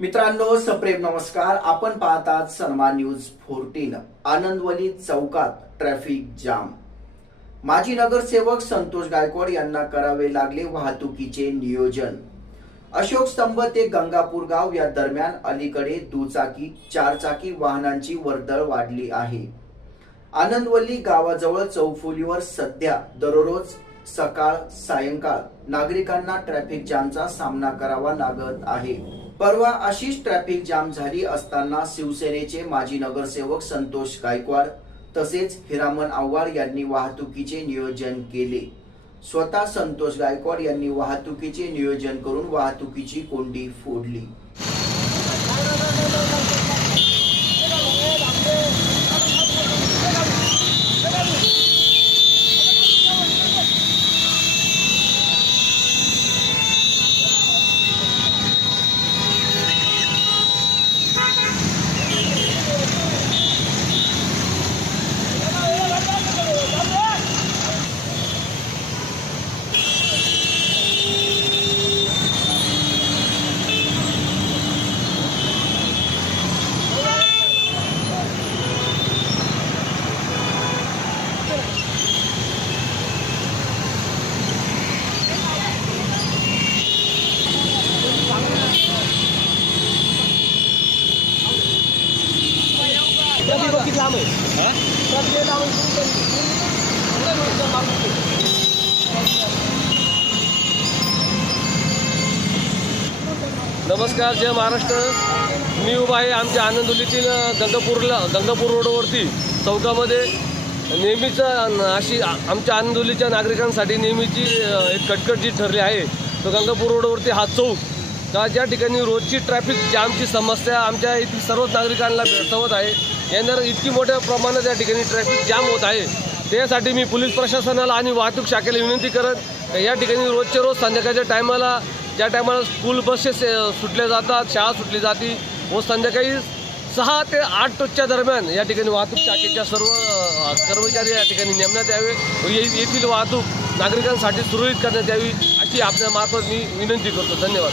मित्रांनो सप्रेम नमस्कार. आपण पाहतात सन्मान न्यूज फोर्टीन आनंदवली चौकात ट्रॅफिक जाम. माजी नगरसेवक संतोष गायकवाड यांना करावे लागले वाहतुकीचे नियोजन. अशोक स्तंभ ते गंगापूर गाव या दरम्यान अलीकडे दुचाकी चारचाकी वाहनांची वर्दळ वाढली आहे. आनंदवली गावाजवळ चौफुलीवर सध्या दररोज सकाळ सायंकाळ नागरिकांना ट्रॅफिक जामचा सामना करावा लागत आहे. परवा अशीच ट्रॅफिक जाम झाली असताना शिवसेनेचे माजी नगरसेवक संतोष गायकवाड तसेच हिरामन आव्हाड यांनी वाहतुकीचे नियोजन केले. स्वतः संतोष गायकवाड यांनी वाहतुकीचे नियोजन करून वाहतुकीची कोंडी फोडली. किती लांब आहे? नमस्कार जय महाराष्ट्र. मी उभा आहे आमच्या आनंदोलीतील गंगापूरला गंगापूर रोडवरती चौकामध्ये. नेहमीच अशी आमच्या आनंदोलीच्या नागरिकांसाठी नेहमीची एक कटकट जी ठरली आहे तो गंगापूर रोडवरती हा चौक. का ज्या ठिकाणी रोजची ट्रॅफिक जामची समस्या आमच्या येथील सर्वच नागरिकांना भेडसावत आहे यानंतर इतकी मोठ्या प्रमाणात या ठिकाणी ट्रॅफिक जाम होत आहे. त्यासाठी मी पोलीस प्रशासनाला आणि वाहतूक शाखेला विनंती करत या ठिकाणी रोजच्या रोज संध्याकाळच्या टायमाला ज्या टायमाला स्कूल बसेस सुटल्या जातात शाळा सुटली जाते व संध्याकाळी सहा ते आठ टोचच्या दरम्यान या ठिकाणी वाहतूक शाखेच्या सर्व कर्मचारी या ठिकाणी नेमण्यात यावे व ये- येथील वाहतूक नागरिकांसाठी सुरळीत करण्यात यावी अशी आपल्या मार्फत मी विनंती करतो. धन्यवाद.